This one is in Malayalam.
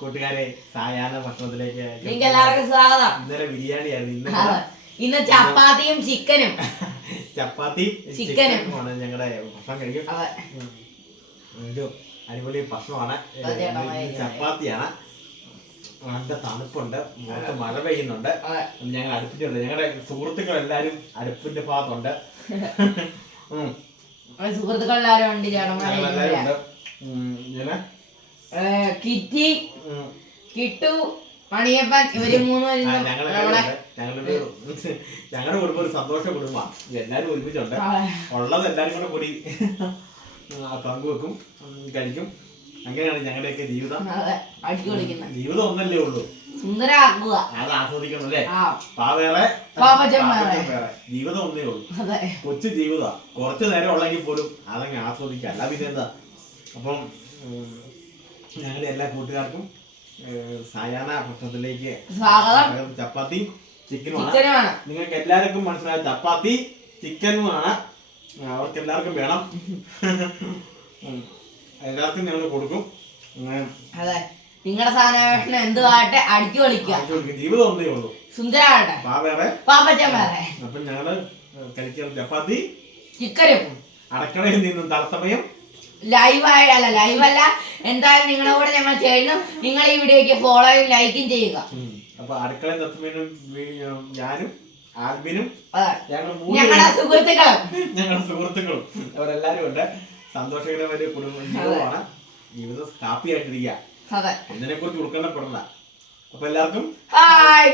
കൂട്ടുകാരെ സായാഹ്ന ഭക്ഷണത്തിലേക്ക് എല്ലാവർക്കും സ്വാഗതം. ഇന്നലെ ബിരിയാണി ആയിരുന്നു. ഇന്ന് ചപ്പാത്തിയും ചിക്കനും ചപ്പാത്തി ചിക്കനുമാണ് ഞങ്ങളുടെ ഭക്ഷണം കഴിക്കും. ഒരു അടിപൊളി ഭക്ഷണമാണ്. ചപ്പാത്തിയാണ്. നല്ല തണുപ്പുണ്ട്, മുഖത്ത് മഴ പെയ്യുന്നുണ്ട്. ഞങ്ങൾ അടുപ്പിട്ടുണ്ട്. ഞങ്ങളുടെ സുഹൃത്തുക്കൾ എല്ലാരും അടുപ്പിന്റെ ഭാഗത്തുണ്ട്. സുഹൃത്തുക്കളെല്ലാരും ഉണ്ട്. കിറ്റി, കിട്ടു, മണിയപ്പൻ, ഇവര് മൂന്നും ഞങ്ങളുടെ കുടുംബം ഒരു സന്തോഷ കുടുംബമാണ്. എല്ലാരും ഒരുമിച്ചുണ്ട്. ഉള്ളത് എല്ലാരും കൂടെ കൂടി പങ്കുവെക്കും, കഴിക്കും. അങ്ങനെയാണ് ഞങ്ങളുടെയൊക്കെ ജീവിതം. ജീവിതം ഒന്നല്ലേ ഉള്ളൂ, സുന്ദരമാക്കുക, അത് ആസ്വദിക്കണം അല്ലേ? വേറെ ജീവിതം ഒന്നേ ഉള്ളൂ, കൊച്ചു ജീവിതം. കുറച്ചു നേരം ഉള്ളെങ്കിൽ പോലും അതങ്ങ് ആസ്വദിക്കാം, അല്ല പിന്നെ എന്താ. അപ്പം ഞങ്ങളുടെ എല്ലാ കൂട്ടുകാർക്കും സായാഹ്ന ഭക്ഷണത്തിലേക്ക് സ്വാഗതം. ചപ്പാത്തി ചിക്കനുമാണ്. നിങ്ങൾക്ക് എല്ലാവർക്കും മനസ്സിലായ ചപ്പാത്തി ചിക്കനുമാണ്. അവർക്ക് എല്ലാവർക്കും വേണം. എല്ലാവർക്കും ഞങ്ങൾ കൊടുക്കും. അതെ, നിങ്ങളുടെ സാധനം എന്തുവാട്ടെ അടിച്ചു കളിക്കുക. ജീവിതം ഒന്നേ ഉള്ളൂ, സുന്ദരാട്ടെ. അപ്പൊ ഞങ്ങള് കഴിക്കുന്ന ചപ്പാത്തി ചിക്കനും അടുക്കളയിൽ നിന്നും തത്സമയം ലൈവല്ല എന്തായാലും നിങ്ങളുടെ കൂടെ ഞങ്ങൾ ചെയ്യുന്നു. നിങ്ങൾ ഈ വീഡിയോക്ക് ഫോളോയും ലൈക്കും ചെയ്യുക. അപ്പൊ അടുക്കളയിൽ തത്സമയം ഞാനും ആൽബിനും ഞങ്ങളുടെ സുഹൃത്തുക്കളും അവരെല്ലാരും ഉണ്ട്. സന്തോഷകരമായ ജീവിതമാണ്. ജീവിതം ഹാപ്പി ആയിട്ടിരിക്കുക. ഇതിനെ കുറിച്ച് ഉൾക്കൊള്ളപ്പെടണ്ട. അപ്പൊ എല്ലാവർക്കും ഹായ്.